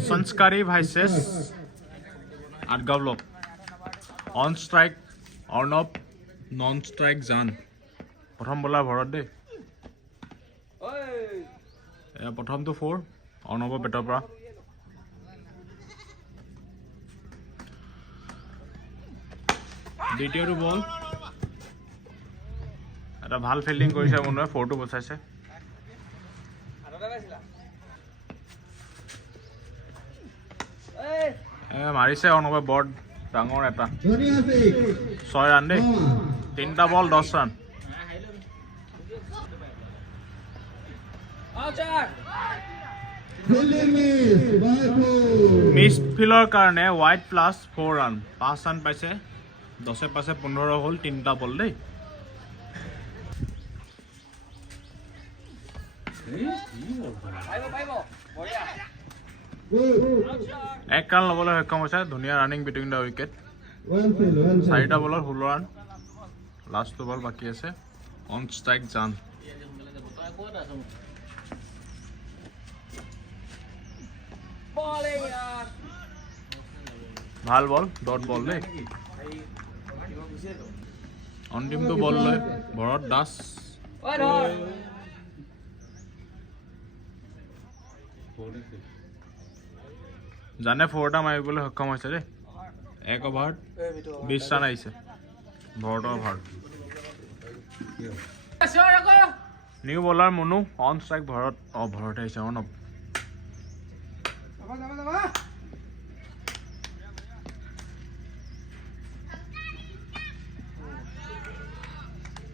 Sanskari versus Adgavlov. On strike Arnab, non strike Jan. প্ৰথম bowler ভৰত দেই প্ৰথমটো 4 অৰ্ণৱৰ বেটৰ পৰা দ্বিতীয়টো বল এটা ভাল ফিল্ডিং কৰিছে মনে 4টো বচাইছে মাৰিছে অৰ্ণৱে বৰ ডাঙৰ এটা 6 ৰান দেই 3টা বল 10 ৰান মিছড ফিলৰ কাৰণে হোৱাইট প্লাছ 4 ৰান 5 ৰান পাইছে 10 পাছে 15 হ'ল 3টা বল দেই এক ৰান ল'বলৈ সক্ষম হৈছে ধুনীয়া ৰানিং বিটুইন দ্য উইকেট 4টা বলত 16 ৰান লাষ্টটো বল বাকী আছে অন ষ্ট্ৰাইক জান ভাল বল ডট বল দেই অন্তিমটো বল লৈ ভৰত দাস জানে 4টা মাৰিবলৈ সক্ষম হৈছে দেই 1 অভাৰত 20 ৰান আহিছে ভৰতৰ over new bowler Manu on strike Bharat Bharat আহিছে অৰ্ণৱ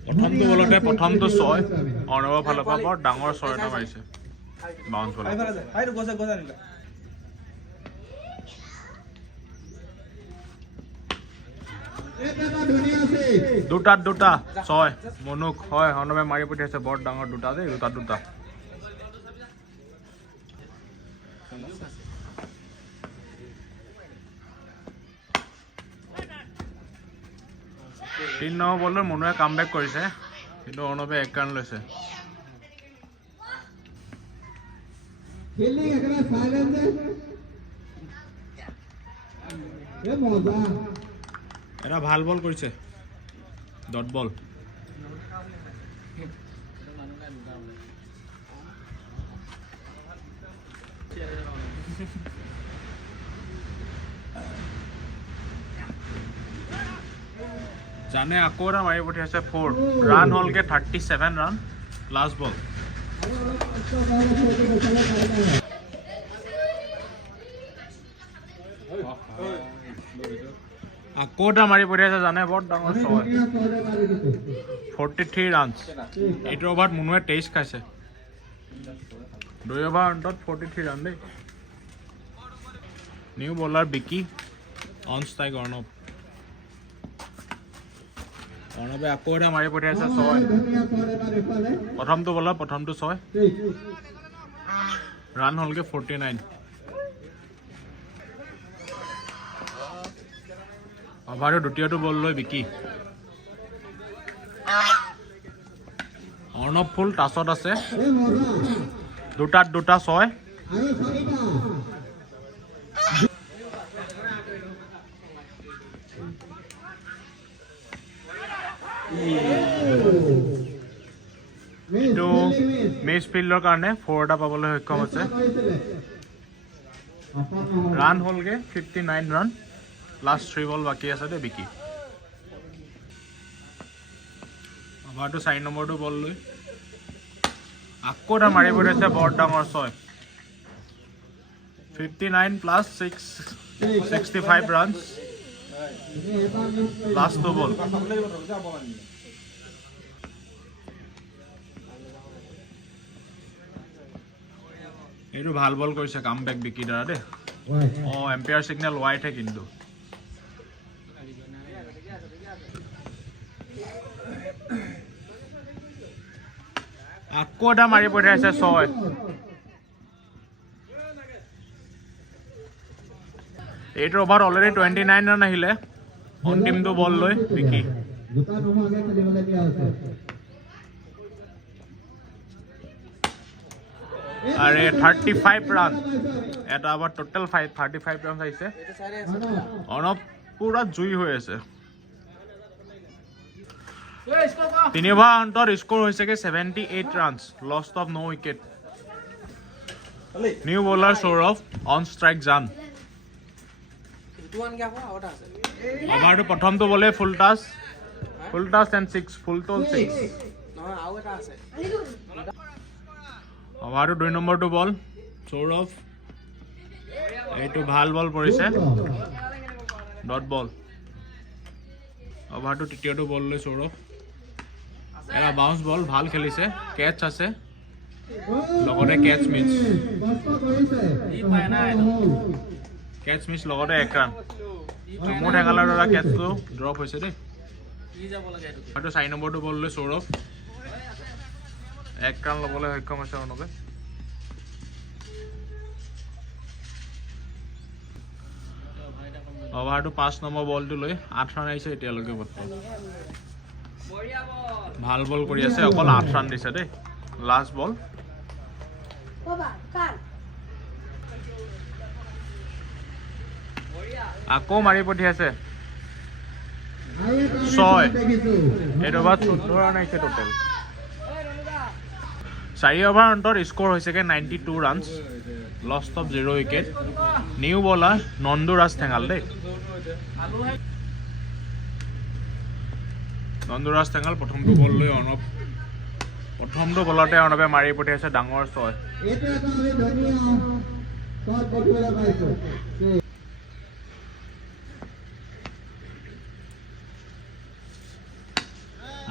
প্ৰথমটো বলতে প্ৰথমটো 6 অৰ্ণৱৰ ফালৰ পৰা বৰ ডাঙৰ 6 এটা মাৰিছে বাউন্স বল দুটা 6 মনুক হয় অৰ্ণৱে মাৰি পঠিয়াইছে বৰ ডাঙৰ দুটা দেই দুটা 3 নম্বৰ বলৰ মনুৱে কামবেক কৰিছে কিন্তু অৰ্ণৱে 1 ৰান লৈছে এটা ভাল বল কৰিছে ডট বল জানে আকৌ এটা মাৰি পঠিয়াইছে 4 ৰান হ'লগে 37 ৰান লাষ্ট বল আকৌ এটা মাৰি পঠিয়াইছে জানে বৰ ডাঙৰ 43 ৰানছ এইটো অভাৰত মুনুৱে 23 খাইছে 2 অভাৰ অন্তত 43 ৰান দেই new bowler Vicky on strike Arnab অৰ্ণৱে আকৌ এটা মাৰি পঠিয়াইছে 6 প্ৰথমটো বলাৰ প্ৰথমটো 6 ৰান হ'লগে 49 অভাৰৰ দ্বিতীয়টো বল লৈ বিকি অৰ্ণৱ ফুল টাচত আছে দুটা 6 এইটো মিছ ফিল্ডৰ কাৰণে 4 এটা পাবলৈ সক্ষম হৈছে ৰান হ'লগে 59 ৰান লাষ্ট 3 বল বাকী আছে দেই বিকি অভাৰটো 4 নম্বৰটো বল লৈ আকৌ এটা মাৰি পঠিয়াইছে বৰ ডাঙৰ 6 59 প্লাছ 65 ৰানছ লাষ্ট বল এইটো ভাল বল কৰিছে কামবেক বিকি দ্বাৰা দেই এম্পায়াৰ সিগনেল হোৱাইটহে কিন্তু আকৌ এটা মাৰি পঠিয়াইছে 6 এইটো অভাৰ অলৰেডি 29 ৰান আহিলে অন্তিমটো বল লৈ বিকি আৰু 35 ৰান এটা অভাৰ টোটেল 35 ৰান আহিছে অৰ্ণৱ পুৰা জুই হৈ আছে 3 অভাৰ অন্তত স্কোৰ হৈছেগে 78 runs lost of no wicket new bowler Saurav on strike জান অভাৰটো প্ৰথমটো বলে ফুল টাচ এণ্ড 6 ফুল টল 6 অভাৰটো 2 নম্বৰটো বল সৌৰভ এইটো ভাল বল পৰিছে ডট বল অভাৰটো তৃতীয়টো বল লৈ সৌৰভ এটা বাউন্স বল ভাল খেলিছে কেচ আছে লগতে কেচ মিছ লগতে 1 ৰান মোৰ ঠেঙালৰ দ্বাৰা কেচটো ড্ৰপ হৈছে দেই আৰু 4 নম্বৰটো বল লৈ সৌৰভ 1 ৰান ল'বলৈ সক্ষম হৈছে অৰ্ণৱে অভাৰটো 5 নম্বৰ বলটো লৈ 8 ৰান আহিছে এতিয়ালৈকে বৰ্তমান ভাল বল কৰি আছে অকল 8 ৰান দিছে দেই লাষ্ট বল আকৌ মাৰি পঠিয়াইছে 6 এইটো অভাৰ 14 ৰান আহিছে টোটেল 4 অভাৰ অন্তত স্কোৰ হৈছেগে 92 runs lost of 0 wicket new bowler Nanduraj Thengal দেই নন্দুৰাজ ঠেঙাল প্ৰথমটো বল লৈ অৰ্ণৱ প্ৰথমটো বলতে অৰ্ণৱে মাৰি পঠিয়াইছে ডাঙৰ 6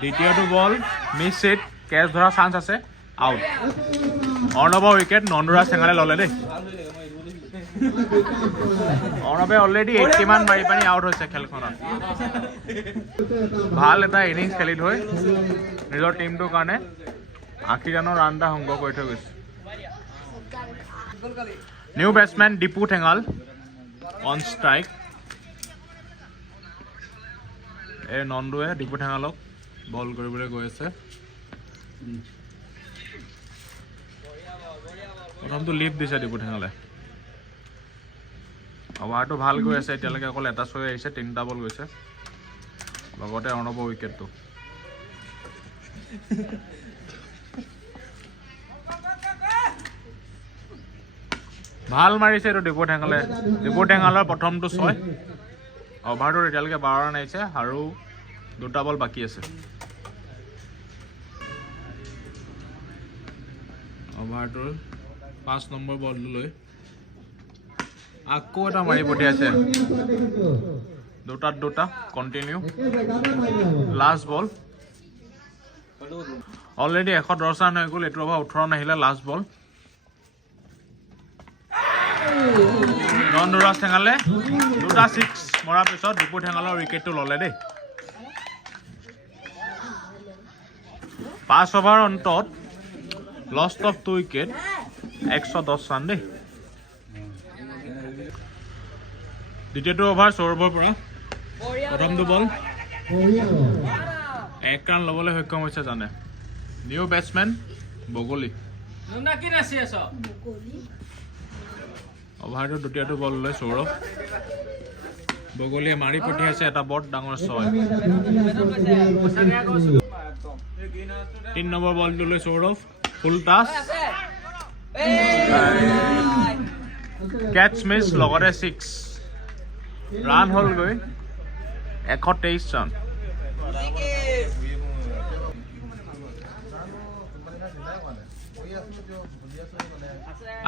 দ্বিতীয়টো বল মিছ হিট কেচ ধৰা চান্স আছে আউট অৰ্ণৱৰ উইকেট নন্দুৰাজ ঠেঙালে ল'লে দেই অৰ্ণৱে অলৰেডি 80 মান মাৰি পানি আউট হৈছে খেলখনত ভাল এটা ইনিংছ খেলি থৈ নিজৰ টিমটোৰ কাৰণে 80 ৰানৰ ৰান এটা সংগ্ৰহ কৰি থৈ গৈছে new batsman Dipu Thengal on strike এই নন্দুৱে দীপু ঠেঙালক বল কৰিবলৈ গৈ আছে প্ৰথমটো লিফ্ট দিছে দীপু ঠেঙালে অভাৰটো ভাল গৈ আছে এতিয়ালৈকে অকল এটা 6 আহিছে 3টা বল গৈছে লগতে অৰ্ণৱৰ উইকেটটো ভাল মাৰিছে এইটো দীপু ঠেঙালৰ প্ৰথমটো 6 অভাৰটোৰ এতিয়ালৈকে 12 ৰান আহিছে আৰু 2টা বল বাকী আছে অভাৰটোৰ 5 নম্বৰ বলটো লৈ আকৌ এটা মাৰি পঠিয়াইছে 2টা কণ্টিনিউ লাষ্ট বল অলৰেডি 110 ৰান হৈ গ'ল এইটো অভাৰ 18 ৰান আহিলে লাষ্ট বল নন্দুৰাজ ঠেঙালে 2টা 6 মৰাৰ পিছত দীপু ঠেঙালৰ উইকেটটো ল'লে দেই 5 অভাৰ অন্তত লষ্ট অফ 2 উইকেট 110 ৰান দেই দ্বিতীয়টো অভাৰ সৌৰভৰ পৰা প্ৰথমটো বল 1 ৰান ল'বলৈ সক্ষম হৈছে জানে নিউ বেটছমেন বগলী অভাৰটো দ্বিতীয়টো বল লৈ সৌৰভ বগলীয়ে মাৰি পঠিয়াইছে এটা বৰ ডাঙৰ 6 3 নম্বৰ বলটো লৈ Saurav full touch catch miss লগতে 6 ৰান হ'লগৈ 123 ৰান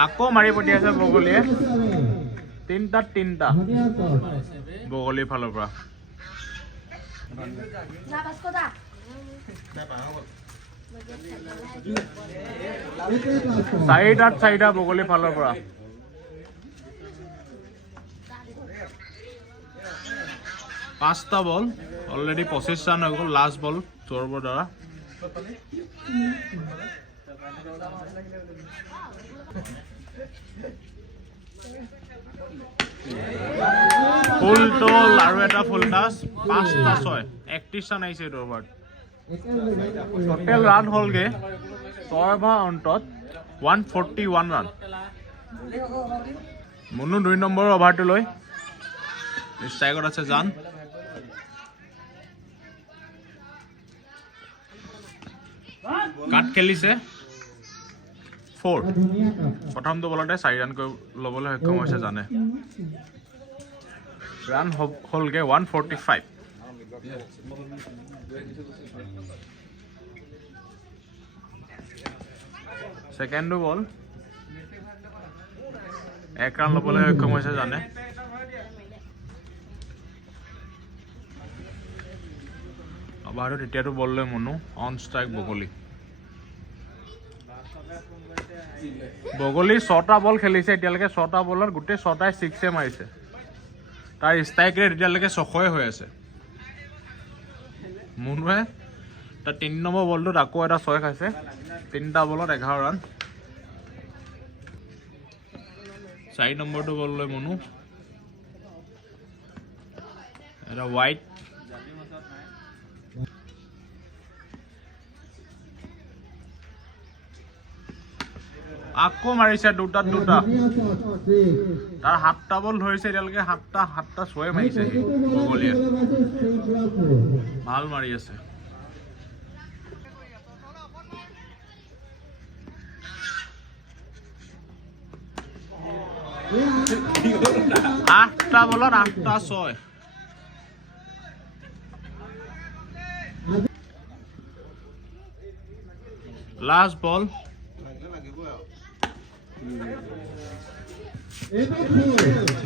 আকৌ মাৰি পঠিয়াইছে বগলীয়ে 3টা বগলীৰ ফালৰ পৰা 4টা বগলীৰ ফালৰ পৰা 5টা বল অলৰেডি 25 ৰান হৈ গ'ল লাষ্ট বল সৌৰভৰ দ্বাৰা ফুল টল আৰু এটা ফুল টাচ 5টা 6 31 ৰান আহিছে এইটো অভাৰত টোটেল ৰান হ'লগে 6 অভাৰ অন্তত 141 ৰান। মুনু 2 নম্বৰৰ অভাৰটো লৈ ষ্ট্ৰাইকত আছে জান। কাট খেলিছে 4। প্ৰথমটো বলতে 4 ৰান ল'বলৈ সক্ষম হৈছে জানে। ৰান হ'লগে 145। ছেকেণ্ডটো বল 1 ৰান ল'বলৈ সক্ষম হৈছে জানে। অভাৰটো তেতিয়াতো বল লৈ মুনু অন ষ্ট্ৰাইক বগলী। বগলী 6টা বল খেলিছে এতিয়ালৈকে। 6টা বলত গোটেই 6টাই 6 মাৰিছে। তাৰ ষ্ট্ৰাইক ৰেট এতিয়ালৈকে 600 হৈ আছে। মুনুৱে তাৰ 3 নম্বৰ বলটোত আকৌ এটা 6 খাইছে। 3টা বলত 11 ৰান। 4 নম্বৰটো বল লৈ মুনু এটা ৱাইড। আকৌ মাৰিছে 2টাত 2টা। তাৰ 7টা বল ধৰিছে এতিয়ালৈকে। 7টা 6 মাৰিছে বগলীয়ে। ভাল মাৰি আছে। আঠটা বলত 8টা 6। লাষ্ট বল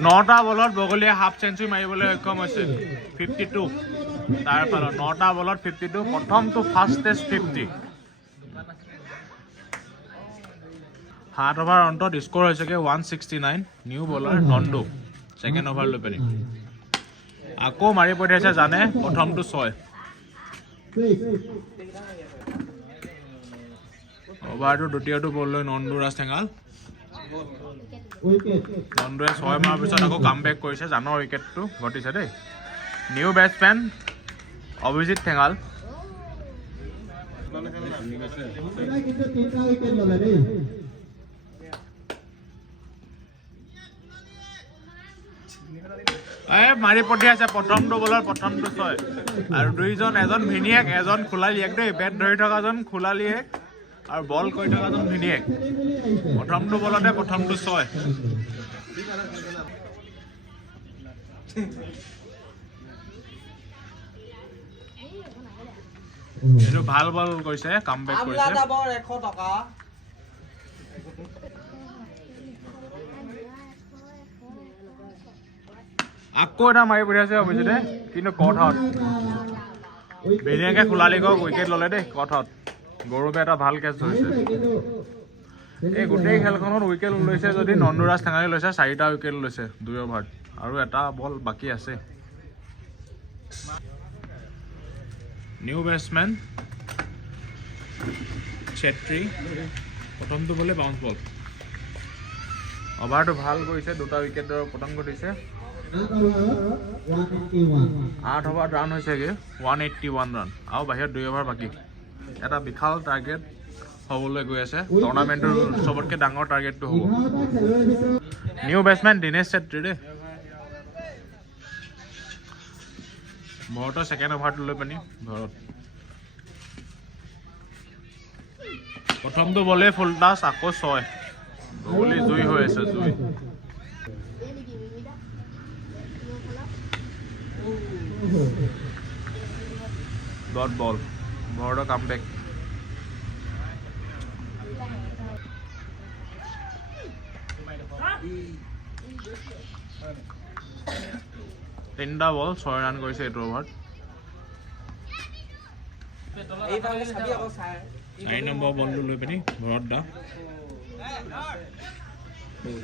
9টা বলত বগলীয়ে হাফ চেঞ্চুৰী মাৰিবলৈ সক্ষম হৈছে 52। তাৰ ফলত 9টা বলত 52। প্ৰথমটো ফাৰ্ষ্ট টেষ্ট 50। 7 অভাৰ অন্তত স্ক'ৰ হৈছেগৈ 169। New bowler Nandu second over লৈ পেলাই আকৌ মাৰি পঠিয়াইছে জানে। প্ৰথমটো 6। অভাৰটো দ্বিতীয়টো বল লৈ নন্দু ৰাজ ঠেঙাল। নন্দুৱে 6 মাৰাৰ পিছত আকৌ কাম বেক কৰিছে। জানৰ উইকেটটো ঘটিছে দেই। নিউ বেটছমেন অভিজিত ঠেঙাল। মাৰি পঠিয়াইছে প্ৰথমটো বলৰ প্ৰথমটো 6। আৰু দুইজন, এজন ভিনিয়েক এজন খোলালিয়েক দেই। বেট ধৰি থকাজন খোলালিয়েক আৰু বল কৰি থকাজন ভিনিয়েক। প্ৰথমটো বলতে প্ৰথমটো 6। এইটো ভাল বল কৰিছে, কাম বেক কৰিছে। আকৌ এটা মাৰি পঠিয়াইছে অভিজিতে, কিন্তু কট আউট। ভিনিয়েকে খোলালিয়েকক উইকেট ল'লে দেই কট আউট। গৌৰৱে এটা ভাল কেচ ধৰিছে। এই গোটেই খেলখনত উইকেট লৈছে যদি নন্দুৰাজ ঠেঙালি লৈছে 4টা উইকেট লৈছে 2 অভাৰত। আৰু এটা বল বাকী আছে। New batsman Chetri. প্ৰথমটো বলে বাউন্স বল। অভাৰটো ভাল কৰিছে। 2টা উইকেটৰ পতন ঘটিছে। 8 অভাৰত ৰান হৈছেগৈ 181 ৰান। আৰু বাহিৰত 2 অভাৰ বাকী। এটা বিশাল টাৰ্গেট হ'বলৈ গৈ আছে। টুৰ্ণামেণ্টৰ চবতকৈ ডাঙৰ টাৰ্গেটটো হ'ব। নিউ বেটছমেন দিনেশ চেত্ৰী দেই। ভৰতৰ ছেকেণ্ড অভাৰটো লৈ পানি ঘৰত। প্ৰথমটো বলে ফুল টাচ, আকৌ 6। বগলী জুই হৈ আছে, জুই। ডট বল ভৰতৰ কাম বেক। তিনিটা বল 6 ৰান কৰিছে এইটো অভাৰত। 4 নম্বৰ বলটো লৈ পিনি ভৰত দা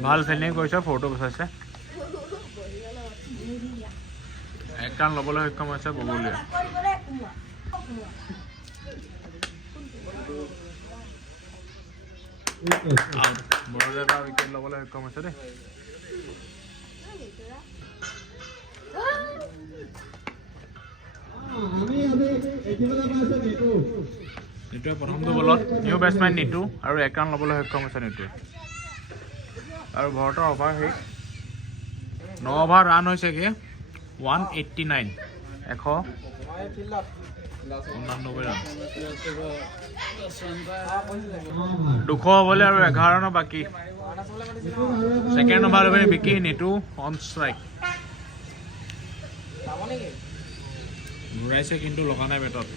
ভাল ফিল্ডিং কৰিছে। 4টো বচাইছে। 1 ৰান ল'বলৈ সক্ষম হৈছে বগলীয়ে। ভৰতে এটা উইকেট ল'বলৈ সক্ষম হৈছে দেই। নিটুৱে প্ৰথমটো বলত নিউ বেটছমেন নিটু আৰু 1 ৰান ল'বলৈ সক্ষম হৈছে নিটুৱে আৰু ভৰতৰ অভাৰ সেই 9 অভাৰ ৰান হৈছেগৈ 189 199 ৰান 200 হ'বলৈ আৰু 11 ৰান বাকী ছেকেণ্ড অভাৰ লৈ বিকি নিটু অন ষ্ট্ৰাইক ঘূৰাইছে কিন্তু লগা নাই বেটত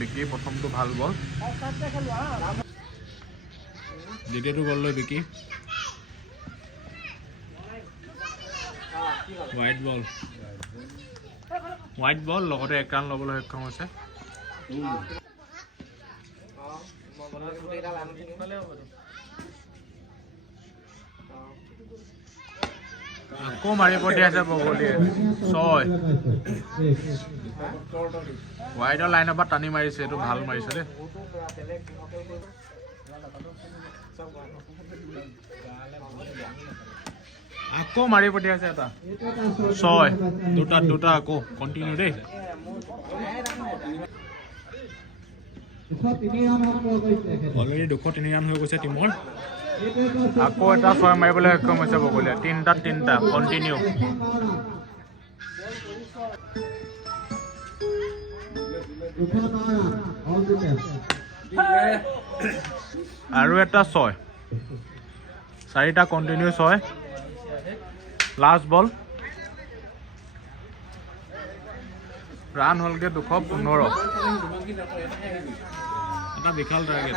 বিকি প্ৰথমটো ভাল বল দ্বিতীয়টো বল লৈ বিকি হোৱাইট বল লগতে 1 ৰান ল'বলৈ সক্ষম হৈছে আকৌ মাৰি পঠিয়াইছে বগলীয়ে 6 হোৱাইটৰ লাইনৰ পৰা টানি মাৰিছে এইটো ভাল মাৰিছে দেই আকৌ মাৰি পঠিয়াইছে এটা 6 দুটা আকৌ কণ্টিনিউ দেই অলৰেডি 203 ৰান হৈ গৈছে টিমৰ আকৌ এটা 6 মাৰিবলৈ সক্ষম হৈছে বগলীয়া 3টা কণ্টিনিউ আৰু এটা 6 4টা কণ্টিনিউ 6 লাষ্ট বল ৰান হ'লগে 215 এটা বিশাল টাৰ্গেট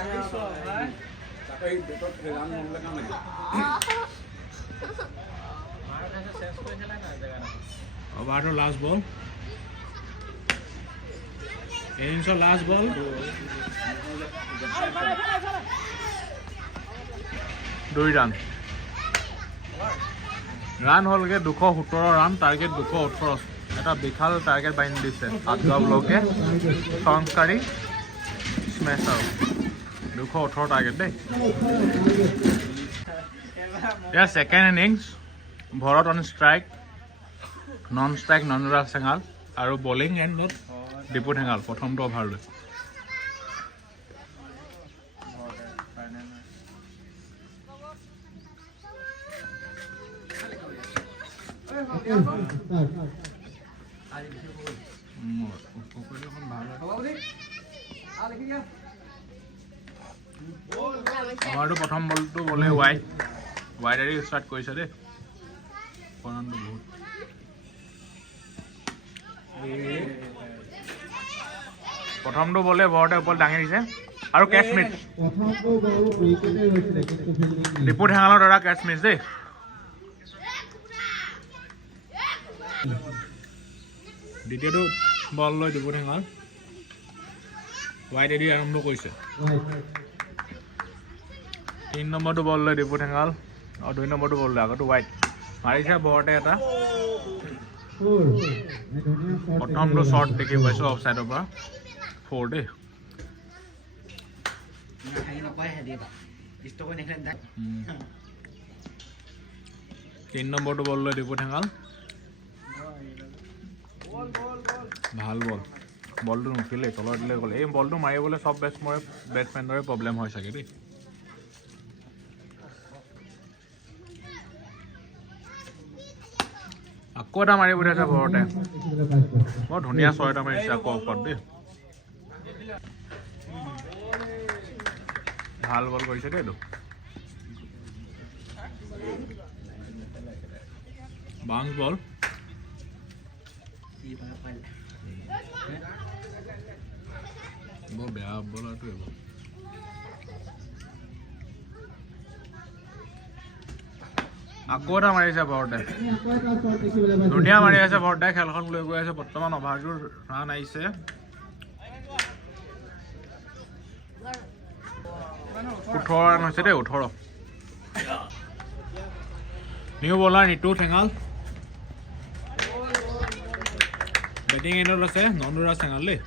অভাৰটোৰ লাষ্ট বল ইনিংছৰ লাষ্ট বল 2 ৰান ৰান হ'লগে 217 ৰান টাৰ্গেট 218 এটা বিশাল টাৰ্গেট বান্ধি দিছে আঠগাঁও ব্লকে সংস্কাৰী স্মেচাৰ 218 টাৰ্গেট দেই ইয়াৰ second innings Bharat on strike non strike ননুৰাগ চেঙাল আৰু বলিং এণ্ডত দীপু ঠেঙাল প্ৰথমটো অভাৰলৈ আমাৰতো প্ৰথম বলটো বলে ৱাইডেৰি ষ্টাৰ্ট কৰিছে দেই ৰানটো বহুত প্ৰথমটো বলে ভৰতে ওপৰত দাঙি দিছে আৰু কেচ মিছ দীপু ঠেঙালৰ দ্বাৰা কেচ মিছ দেই দ্বিতীয়টো বল লৈ দীপু ঠেঙাল ৱাইডেৰি আৰম্ভ কৰিছে 3 নম্বৰটো বল লৈ দীপু ঠেঙাল আৰু 2 নম্বৰটো বল লৈ আগতো ৱাইড মাৰিছে ভৰতে এটা প্ৰথমটো শ্বৰ্ট দেখি পাইছোঁ অফ ছাইডৰ পৰা 4 দেই 3 নম্বৰটো বল লৈ দীপু ঠেঙাল ভাল বলটো নুঠিলে তলত দিলে গ'ল এই বলটো মাৰিবলৈ চব বেটছমেনৰে প্ৰব্লেম হয় চাগে দেই আকৌ এটা মাৰি পঠিয়াইছে ভৰতে বৰ ধুনীয়া 6 এটা মাৰিছে আকৌ অফত দেই ভাল বল কৰিছে দেই এইটো বাউন্স বল বৰ বেয়া বলাৰটো এইবোৰ আকৌ এটা মাৰিছে ভৰতে ধুনীয়া মাৰি আছে ভৰতে খেলখন লৈ গৈ আছে বৰ্তমান অভাৰটোৰ ৰান আহিছে 18 ৰান হৈছে দেই 18 নিউ বলাৰ নিটু ঠেঙাল বেটিং এণ্ডত আছে নন্দুৰাজ চেঙাল দেই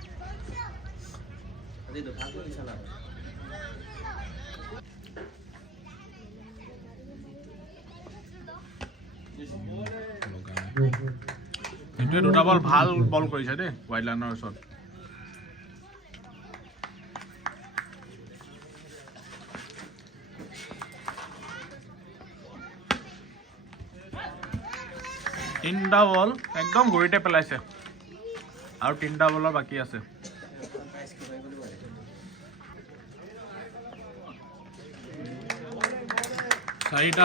নিটুৱে দুটা বল ভাল বল কৰিছে দেই ৱাইড লাইনৰ ওচৰত তিনিটা বল একদম গুৰিতে পেলাইছে আৰু তিনিটা বলৰ বাকী আছে চাৰিটা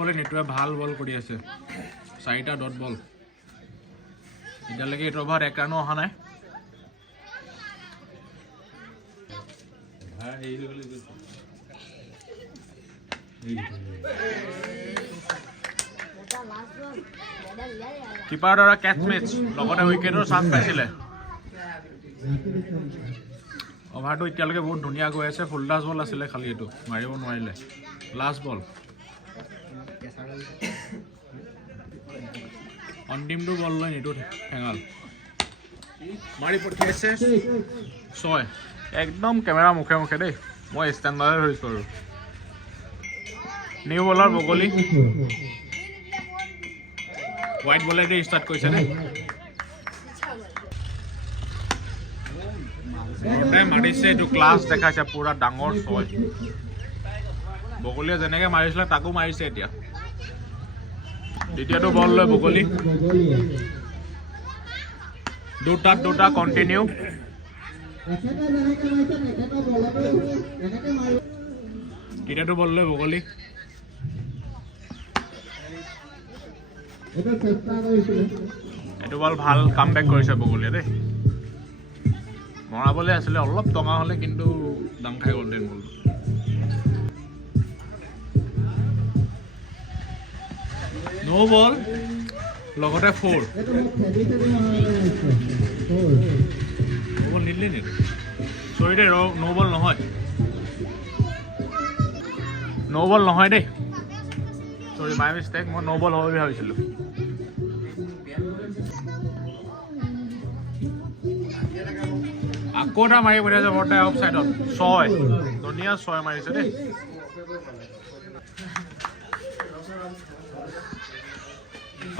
বলে নিতুৱে ভাল বল কৰি আছে 4টা ডট বল এতিয়ালৈকে এইটো অভাৰ এক ৰানো অহা নাই কিপাৰৰ দ্বাৰা কেচ মিছ লগতে উইকেটৰ চান্স পাইছিলে অভাৰটো এতিয়ালৈকে বহুত ধুনীয়া গৈ আছে ফুল টাচ বল আছিলে খালি এইটো মাৰিব নোৱাৰিলে লাষ্ট বল অন্তিমটো বল লৈ নিতু ঠেঙাল মাৰি পঠিয়াইছে 6 একদম কেমেৰা মুখে মুখে দেই মই ষ্টেণ্ডাৰ্ডে ধৰিছোঁ আৰু নিউ বলাৰ বগলী হোৱাইট বলেৰে ষ্টাৰ্ট কৰিছে দেই মাৰিছে এইটো ক্লাছ দেখাইছে পুৰা ডাঙৰ 6 বগলীয়ে যেনেকৈ মাৰিছিলে তাকো মাৰিছে এতিয়া দ্বিতীয়টো বল লৈ বগলী দুটা কণ্টিনিউ তৃতীয়টো বল লৈ বগলী এইটো বল ভাল কামবেক কৰিছে বগলীয়ে দেই মৰাবলৈ আছিলে অলপ টঙা হ'লে কিন্তু দাম খাই গ'ল দেন বল নো বল লগতে 4 বল নিদিলে নি চৰি দেই নো বল নহয় দেই চৰি মাই মিষ্টেক মই নো বল হ'ব বুলি ভাবিছিলোঁ আকৌ এটা মাৰি পঠিয়াইছে বৰ্তাই অফ চাইডত 6 ধুনীয়া 6 মাৰিছে দেই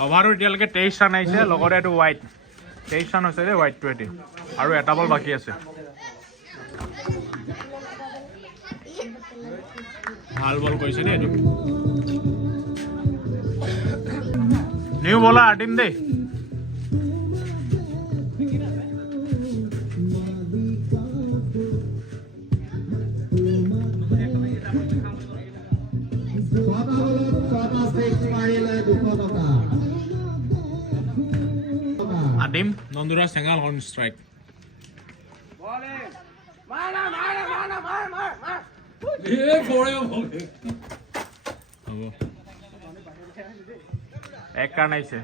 অভাৰটো এতিয়ালৈকে 23 ৰান আহিছে লগতে এইটো হোৱাইট 23 ৰান হৈছে দেই হোৱাইটটো এটি আৰু এটা বল বাকী আছে ভাল বল কৰিছে দেই এইটো নিউ বলাৰ আটিম দেই আদিম নন্দুৰা চেঙাল অন ষ্ট্ৰাইক এক ৰান আহিছে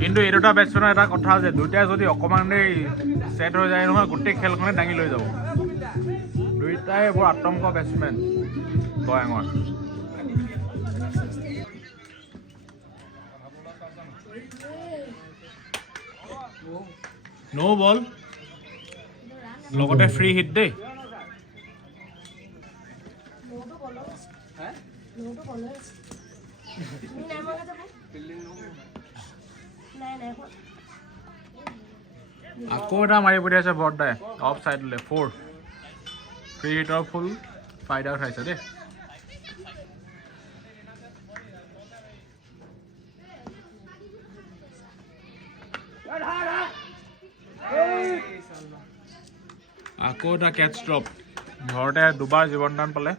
কিন্তু এই দুটা বেটছমেনৰ এটা কথা যে দুইটাই যদি অকণমান ছেট হৈ যায় নহয় গোটেই খেলখনে দাঙি লৈ যাব দুইটাই বৰ আতংক বেটছমেন দয়াঙৰ নো বল লগতে ফ্ৰী হিট দেই আকৌ এটা মাৰি পঠিয়াইছে বৰ্তাই অফ চাইডলৈ 4 ফ্ৰী হিটৰ ফুল ফাইদা উঠাইছে দেই আকৌ এটা কেটচ ড্ৰপ ঘৰতে দুবাৰ জীৱন দান পালে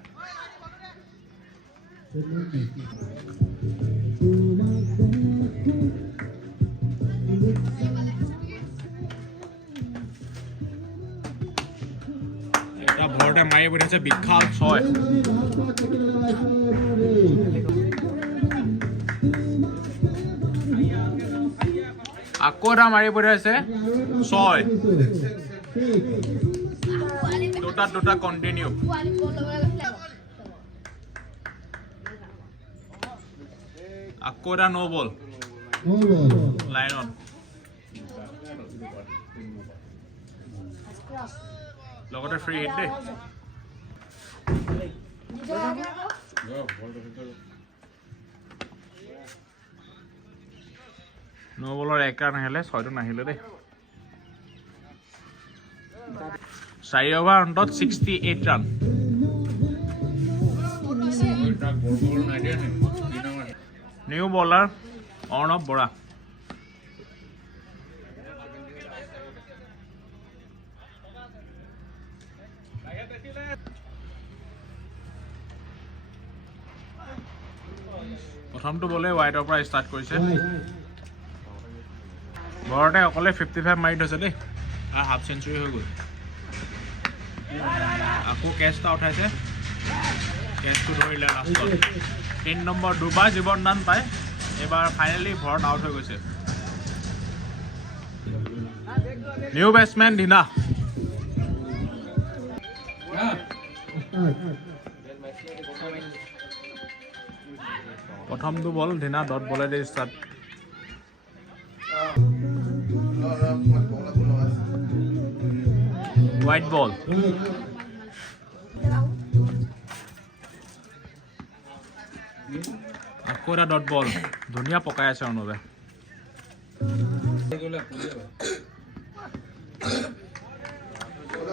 এটা ঘৰতে মাৰি পঠিয়াইছে বিশাল 6 আকৌ এটা মাৰি পঠিয়াইছে 6 দুটা কণ্টিনিউ আকৌ এটা নো বল লাইনত লগতে ফ্ৰী হিট দেই নো বলৰ এক ৰান আহিলে 6টো নাহিলে দেই 4 অভাৰ অন্তত 68 run new bowler Arnab Bora. প্ৰথমটো বলে ৱাইডৰ পৰা ষ্টাৰ্ট কৰিছে। ঘৰতে অকলে 55 মাৰি থৈছে দেই, আৰু হাফ চেঞ্চুৰী হৈ গ'ল। আকৌ কেচ এটা উঠাইছে, কেচটো ধৰিলে লাষ্টত 3 নম্বৰ দুবাৰ জীৱন দান পায়। এইবাৰ ফাইনেলি ভৰত আউট হৈ গৈছে। New batsman Dhina. প্ৰথমটো বল ধীনা ডট বলেৰে ষ্টাৰ্ট। White ball. আকৌ এটা ডট বল। ধুনীয়া পকাই আছে অৰ্ণৱে।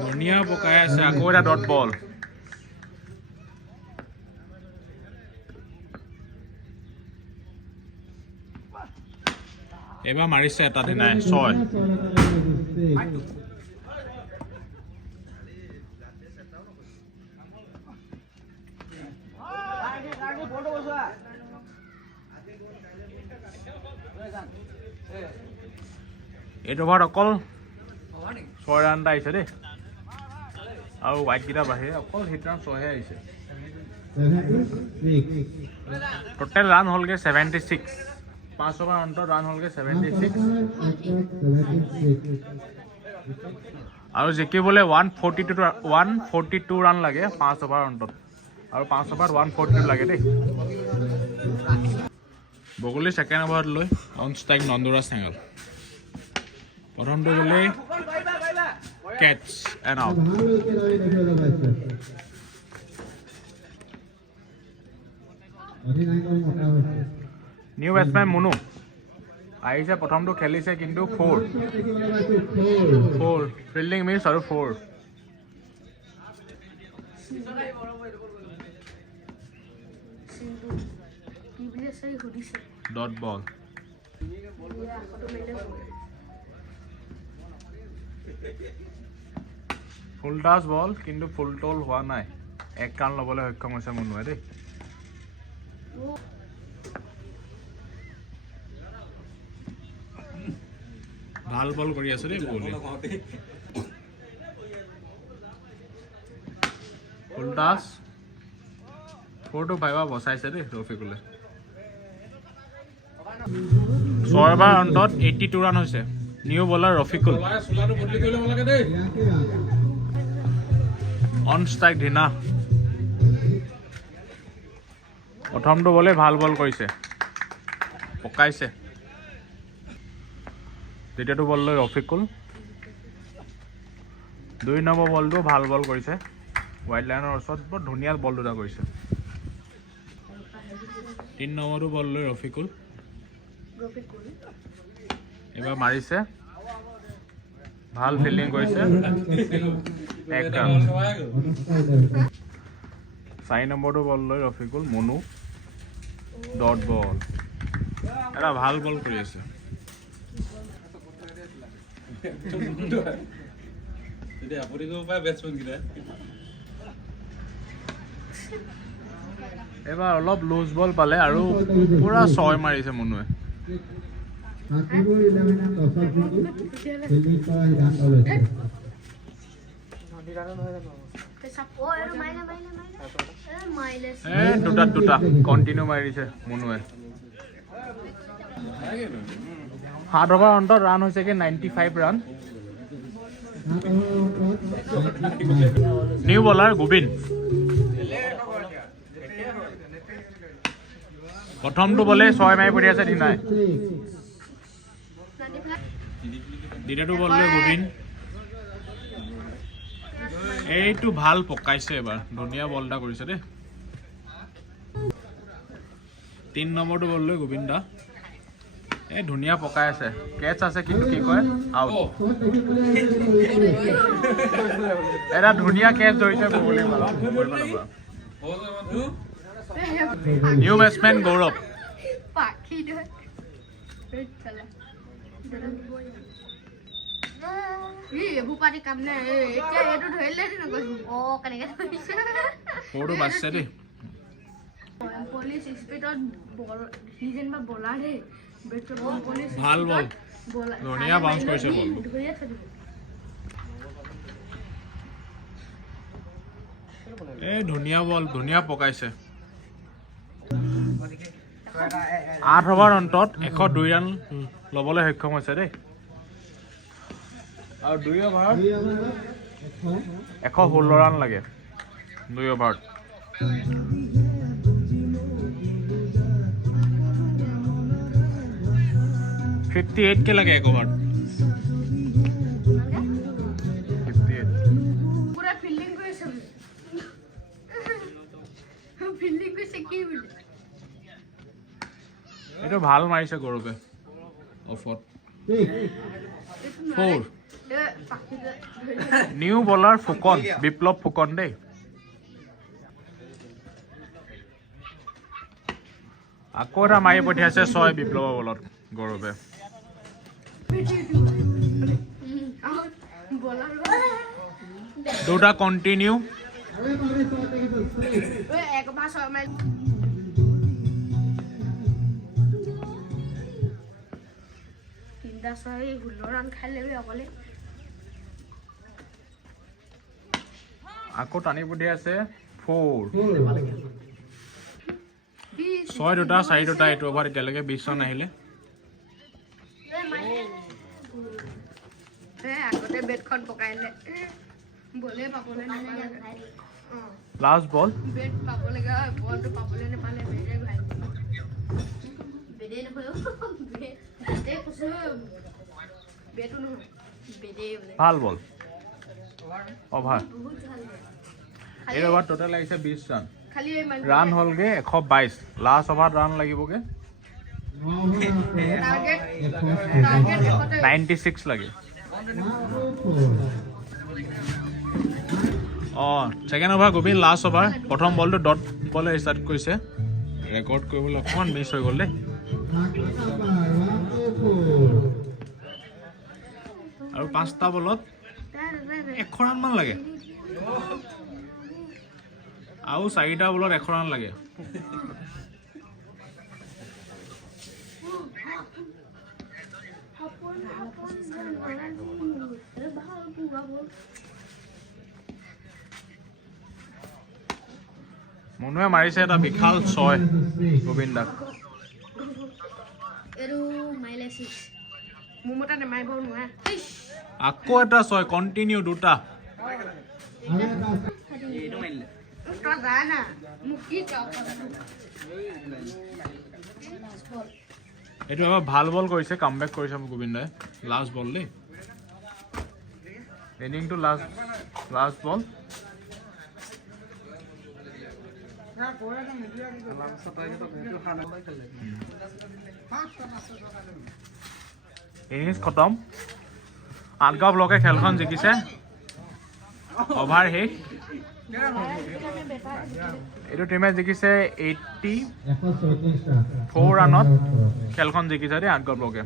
ধুনীয়া পকাই আছে, আকৌ এটা ডট বল। এইবাৰ মাৰিছে এটা ধীনাই 6। এইটো অভাৰত অকল 6 ৰান এটা আহিছে দেই, আৰু ৱাইডকেইটা বাহিৰে অকল হিট ৰান 6হে আহিছে। টোটেল ৰান হ'লগৈ 76। 5 অভাৰ অন্তত ৰান হ'লগৈ 76। আৰু জিকিবলৈ 142 ৰান লাগে 5 অভাৰ অন্তত, আৰু 5 অভাৰত 142 লাগে দেই। বগলী ছেকেণ্ড অভাৰত লৈ অন ষ্ট্ৰাইক নন্দুৰাজ চেঙাল। প্ৰথমটো বলে catch and out. New batsman Munu আহিছে, প্ৰথমটো খেলিছে কিন্তু 4 ফিল্ডিং মিছ আৰু 4। Dot ball. ফুল টাচ বল কিন্তু ফুল টল হোৱা নাই। 1 ৰান ল'বলৈ সক্ষম হৈছে মুনুৱে দেই। ভাল বল কৰি আছে দেই বগলী। ফুল টাচ 4টো 5 বচাইছে দেই ৰফিকুলে। 6 অভাৰ অন্তত 82 ৰান হৈছে। New bowler Rafikul. On strike Dhina. প্ৰথমটো বলে ভাল বল কৰিছে, পকাইছে। দ্বিতীয়টো বল লৈ ৰফিকুল। 2 নম্বৰ বলটো ভাল বল কৰিছে, ৱাইড লাইনৰ ওচৰত বৰ ধুনীয়া বল দুটা কৰিছে। 3 নম্বৰটো বল লৈ ৰফিকুল। এইবাৰ মাৰিছে, ভাল ফিল্ডিং কৰিছে, 1 ৰান। 4 নম্বৰটো বল লৈ ৰফিকুল মুনু ডট বল। এটা ভাল বল কৰি আছে। এবাৰ অলপ লুজ বল পালে আৰু পুৰা 6 মাৰিছে মুনুৱে। দুটা কণ্টিনিউ মাৰিছে মুনুৱে। 7 অভাৰ অন্তত ৰান হৈছেগৈ 95 ৰান। New bowler Gobin. প্ৰথমটো বলে 6 মাৰি পৰি আছে ধীনাই। দ্বিতীয়টো বল লৈ গোবিন। এইটো ভাল পকাইছে, এবাৰ ধুনীয়া বল এটা কৰিছে দেই। 3 নম্বৰটো বল লৈ গোবিন দা। এই ধুনীয়া পকাই আছে, কেটছ আছে কিন্তু কি কয় আউট। এটা ধুনীয়া কেচ ধৰিছে বগলী। নিউ বেটছমেন গৌৰৱ। পাখি ধৰে এইবোৰ পাতি কাম নাই এতিয়া এইটো ধৰিলে কেনেকে ধৰিছে সৰুটো বাচিছে দেই পুলিচ স্পীডত সি যেনিবা বলাৰ দেই ভাল বল ধুনীয়া বাউন্স কৰিছে বল ধৰিয়ে থৈ দিব এই ধুনীয়া বল ধুনীয়া পকাইছে 8 অভাৰ অন্তত 102 ৰান ল'বলৈ সক্ষম হৈছে দেই আৰু 2 অভাৰ 116 ৰান লাগে 2 অভাৰত $58K লাগে 1 অভাৰত পুৰা ফিল্ডিং কৰিছে ফিল্ডিং কৰিছে কি বুলি এইটো ভাল মাৰিছে গৌৰৱে অফত 4 নিউ বলাৰ ফুকন বিপ্লৱ ফুকন দেই আকৌ এটা মাৰি পঠিয়াইছে 6 বিপ্লৱৰ বলত গৌৰৱে দুটা কণ্টিনিউ তিনটা 16 ৰান খাই ল'বি অকলে আকৌ টানি পঠিয়াইছে 4 6 দুটা 4 দুটা এইটো অভাৰ এতিয়ালৈকে 20 ৰান আহিলে আগতে বেটখন পকাইলে বলে পাবলৈ নাপালে লাষ্ট বল বেট পাব লগা বলটো পাবলৈ নাপালে বেটে ঘূৰাই বেটে নহয় বেটে কৈছে বেটো নহয় বেটে ভাল বল অভাৰ বহুত ভাল এই অভাৰ টোটেল লাগিছে 20 ৰান খালি ৰান হ'লগে 122 লাষ্ট অভাৰত ৰান লাগিবগে টাৰ্গেট 96 লাগে second over Gobinda last over প্ৰথম বলটো ডট বলে ষ্টাৰ্ট কৰিছে ৰেকৰ্ড কৰিবলৈ অকণমান মিছ হৈ গ'ল দেই আৰু 5টা বলত 100 ৰান মান লাগে আৰু 4টা বলত 100 ৰান লাগে মনুৱে মাৰিছে এটা বিশাল 6 গোবিন্দাক আকৌ এটা 6 কণ্টিনিউ দুটা এইটো এবাৰ ভাল বল কৰিছে কামবেক কৰিছে গোবিন্দাই লাষ্ট বল দেই ইনিংটো লাষ্ট বল ইনিংছ খতম 8 গাঁও ব্লকে খেলখন জিকিছে অভাৰ শেষ এইটো টিমে জিকিছে 84 ৰানত খেলখন জিকিছে দেই 8 গাঁও ব্লকে